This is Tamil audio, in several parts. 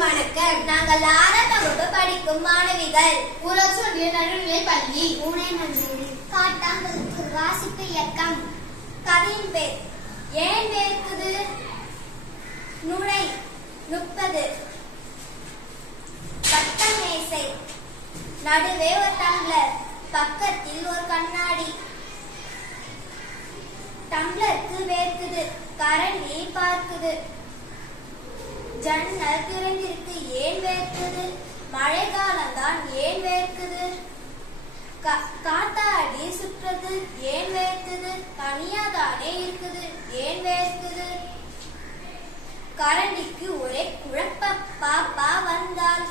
அனைவருக்கும் வணக்கம். நாங்கள் 6ஆம் வகுப்பு படிக்கும் மாணவிகள். ஊராட்சி ஒன்றிய நடுநிலைப் பள்ளி பூனைமஞ்சேரி காட்டாங்குளத்து வாசிப்பு இயக்கம். கதையின் பேர் ஏன் வேர்க்குது. நுழை 30. பட்ட மேசை, நடுவே ஒரு டம்ளர், பக்கத்தில் ஒரு கண்ணாடி. டம்ளருக்கு வேர்க்குது, கரண்டி பார்க்குது. ஜன்னல் திறந்திருக்கு, ஏன் வேர்க்குது. மழை காலம்தான், ஏன் வேர்க்குது. காத்தாடி சுற்றுறது, ஏன் வேர்க்குது. தனியாதானே இருக்குது, ஏன் வேர்க்குது. கரண்டிக்கு ஒரே குழப்பம், பாப்பா வந்தாள்.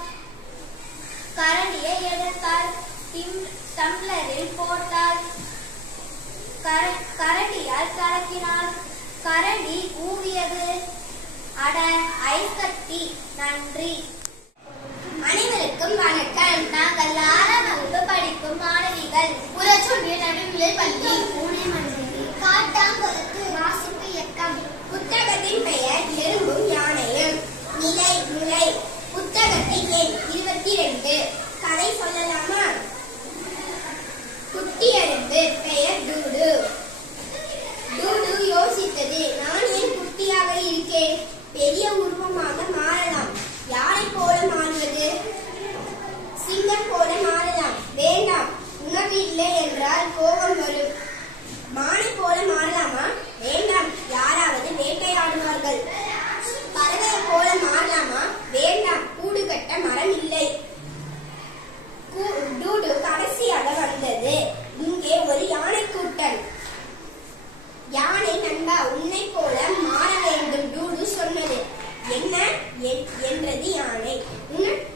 கரண்டியை எடுத்தாள், டம்ளரில் போட்டாள். கரண்டியால் கலக்கினாள், கரண்டி ஊவியது. அட ஐஸ் கட்டி. நன்றி. அனைவருக்கும் வணக்கம். நாங்கள் 6ஆம் வகுப்பு படிக்கும் மாணவிகள். ஊராட்சி ஒன்றிய நடுநிலைப் பள்ளி பூனைமஞ்சேரி காட்டாங்குளத்து வாசிப்பு இயக்கம். புத்தகத்தின் பெயர் எறும்பும் யானையும். நிலை நுழை. புத்தகத்தின் எண் 22. கதை சொல்லலாமா? குட்டி எறும்பு பெயர் டூடு. டூடு யோசித்தது, நான் ஏன் குட்டியாக இருக்கேன்? பெரிய உருவமாக மாறலாம். யாரை போல மாறுவது? சிங்கம் போல மாறலாம். வேண்டாம், உணவு இல்லை என்றால் கோபம் வரும். மானை போல மாறலாமா? வேண்டாம், யாராவது வேட்டையாடுவார்கள். பறவையை போல மாறலாமா? வேண்டாம், கூடு கட்ட மரம் இல்லை. டூடு கடைசியாக வந்தது. இங்கே ஒரு யானை கூட்டம். யானை நண்பா, உன்னை போல மாற வேண்டும் டூடு சொன்னது. என்ன என்றது யானை.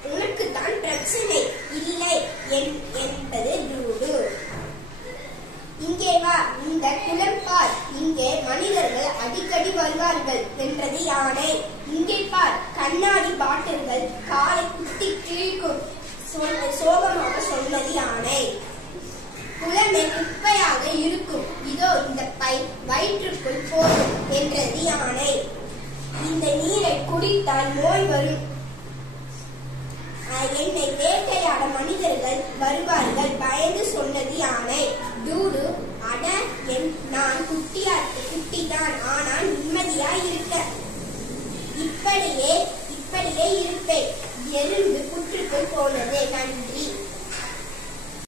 உனக்குத்தான் பிரச்சனை இல்லை என்பது டூடு. இங்கே வா, இந்த குளம் பார், இங்கே மனிதர்கள் அடிக்கடி வருவார்கள் என்றது யானை. இங்கே பார், கண்ணாடி பாட்டில்கள் காலை குத்தி கிழிக்கும் சோகமாக சொன்னது யானை. குளமே குப்பையாக இருக்கும், இதோ இந்த பை வயிற்றுக்குள் போகும் என்றது யானை. இந்த நீரை குடித்தால் நோய் வரும். என்னை வேட்டையாட மனிதர்கள் வருவார்கள் பயந்து சொன்னது யானை.